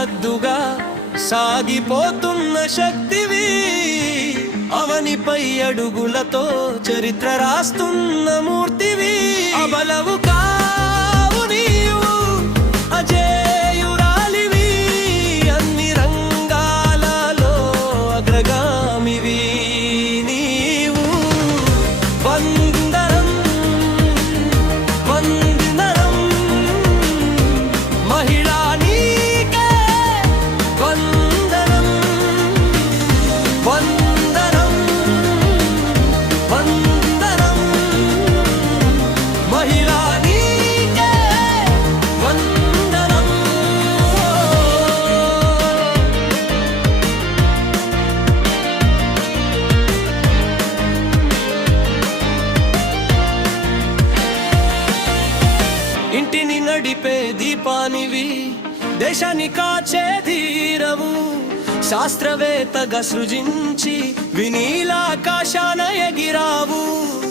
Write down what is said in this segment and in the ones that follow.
సరిహద్దుగా సాగిపోతున్న శక్తివి, అవనిపై అడుగులతో చరిత్ర రాస్తున్న మూర్తివి. అబలవు కావు నీవు, అజేయురాలివి, అన్ని రంగాలలో అగ్రగామివి నీవు. వందనం వందనం మహిళా నీకే వందనం. వందనం వందనం మహిళా నీకే వందనం. ఇంటిని నడిపే దీపానివి, దేశాన్ని కాచే ధీరవు, శాస్త్రవేత్తగా సృజించి వినీలాకాశాన ఎగిరావు.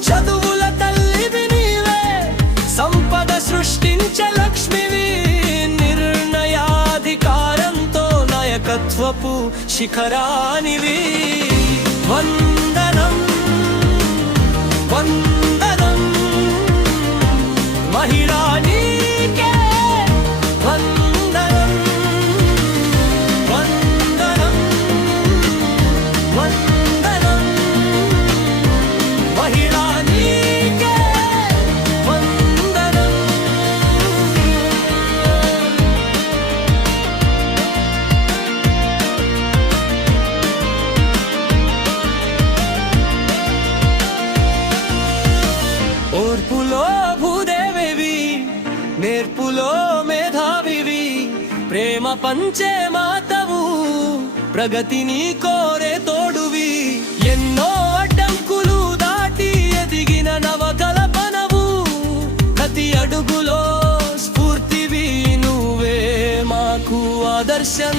చదువుల తల్లివి నీవే, సంపద సృష్టించే లక్ష్మివి, నిర్ణయాధికారంతో నాయకత్వపు శిఖరానివి. వందనం వందనం మహిళా నీకే వందనం. వందనం వందనం మహిళా నీకే వందనం. ఓర్పులో భూదేవివి, నేర్పులో మేధావివి, ప్రేమ పంచే మాతవు, ప్రగతిని కోరే తోడువి. ఎన్నో అడ్డంకులు దాటి ఎదిగిన నవకల్పనవు, ప్రతి అడుగులో స్ఫూర్తివి నువ్వే మాకు ఆదర్శం.